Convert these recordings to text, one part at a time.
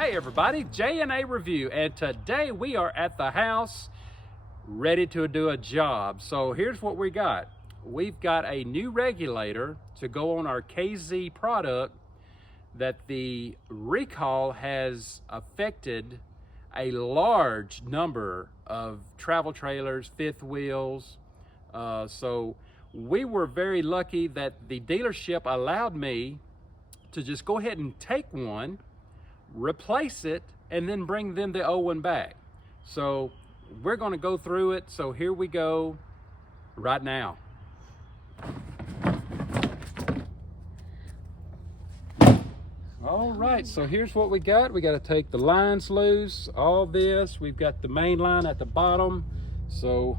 Hey everybody, Jandareview, and today we are at the house ready to do a job. So here's what we got. We've got a new regulator to go on our KZ product that the recall has affected a large number of travel trailers, fifth wheels. So we were very lucky that the dealership allowed me to just go ahead and take one, replace it, and then bring them the old one back. So we're going to go through it. So here we go right now. All right, so here's what we got. We got to take the lines loose, all this. We've got the main line at the bottom. So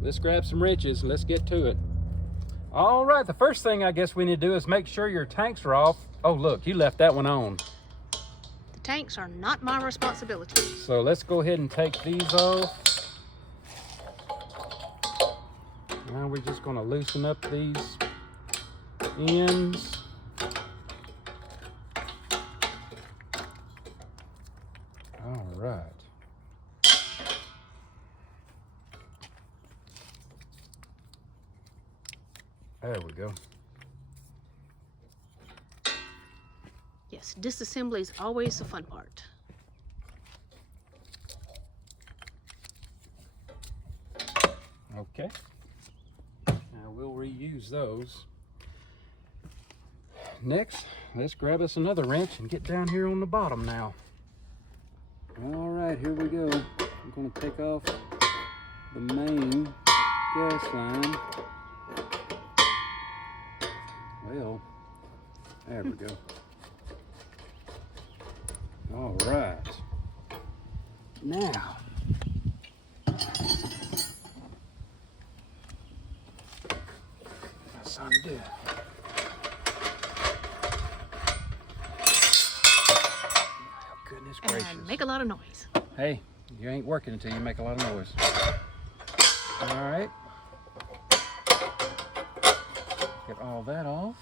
let's grab some wrenches and let's get to it. All right, the first thing I guess we need to do is make sure your tanks are off. Oh look, you left that one on. Tanks are not my responsibility. So let's go ahead and take these off. Now we're just going to loosen up these ends. All right. There we go. Yes, disassembly is always the fun part. Okay. Now we'll reuse those. Next, let's grab us another wrench and get down here on the bottom now. All right, here we go. I'm going to take off the main gas line. Well, there we go. All right. Now, that's something to do. Goodness gracious. And make a lot of noise. Hey, you ain't working until you make a lot of noise. All right. Get all that off.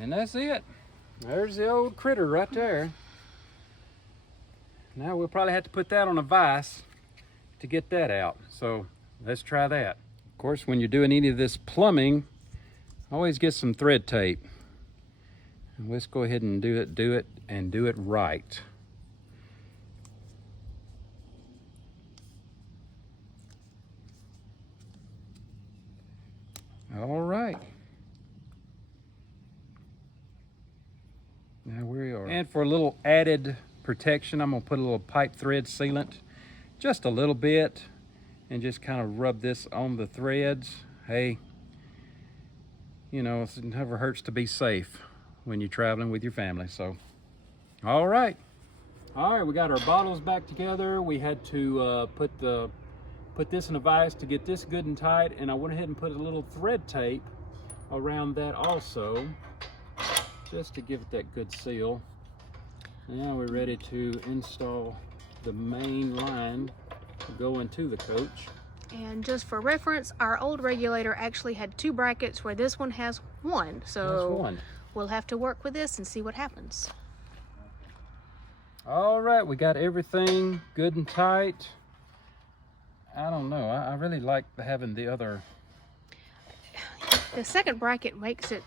And that's it. There's the old critter right there. Now we'll probably have to put that on a vise to get that out. So let's try that. Of course, when you're doing any of this plumbing, always get some thread tape. And let's go ahead and do it right. All right. Now we are. And for a little added protection, I'm gonna put a little pipe thread sealant, just a little bit, and just kind of rub this on the threads. Hey, you know, it never hurts to be safe when you're traveling with your family. So, all right, we got our bottles back together. We had to put this in a vise to get this good and tight, and I went ahead and put a little thread tape around that also, just to give it that good seal. Now we're ready to install the main line going to the coach. And just for reference, our old regulator actually had 2 brackets where this one has 1. So we'll have to work with this and see what happens. All right, we got everything good and tight. I don't know, I really like having the other. The second bracket makes it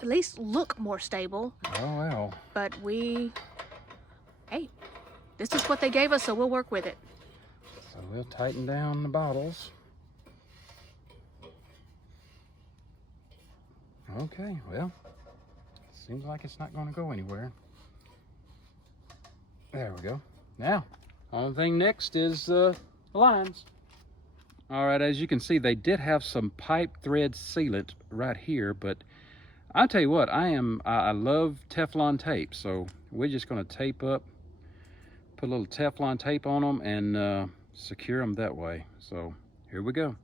at least look more stable. Oh well. But hey, this is what they gave us, so we'll work with it. So we'll tighten down the bottles. Okay, well, seems like it's not going to go anywhere. There we go. Now, only thing next is the lines. All right, as you can see, they did have some pipe thread sealant right here, but I'll tell you what, I love Teflon tape, so we're just going to tape up, put a little Teflon tape on them, and secure them that way. So here we go.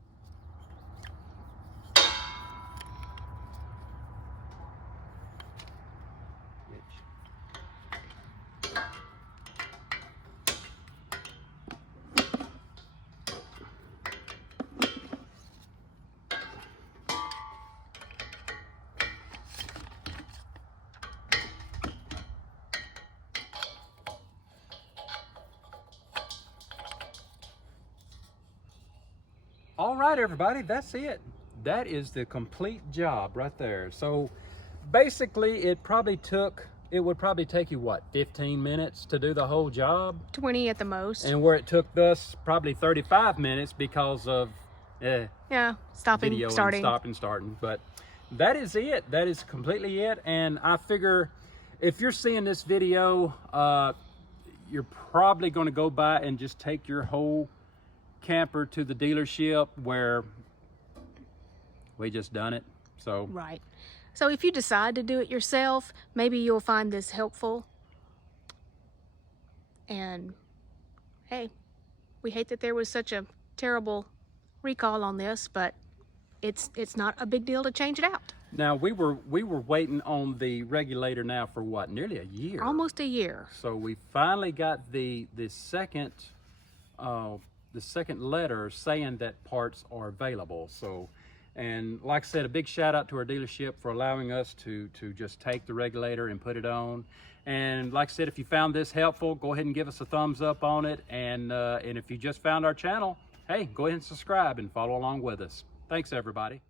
All right, everybody, that's it. That is the complete job right there. So basically it would probably take you what, 15 minutes to do the whole job? 20 at the most. And where it took us probably 35 minutes because of yeah, stopping, video starting. And starting. But that is it. That is completely it. And I figure if you're seeing this video, you're probably going to go by and just take your whole camper to the dealership where we just done it. So right. So if you decide to do it yourself, maybe you'll find this helpful. And hey, we hate that there was such a terrible recall on this, but it's not a big deal to change it out. Now we were waiting on the regulator now for what, nearly a year? Almost a year. So we finally got the second letter saying that parts are available. So, and like I said, a big shout out to our dealership for allowing us to just take the regulator and put it on. And like I said, if you found this helpful, go ahead and give us a thumbs up on it. And if you just found our channel, hey, go ahead and subscribe and follow along with us. Thanks, everybody.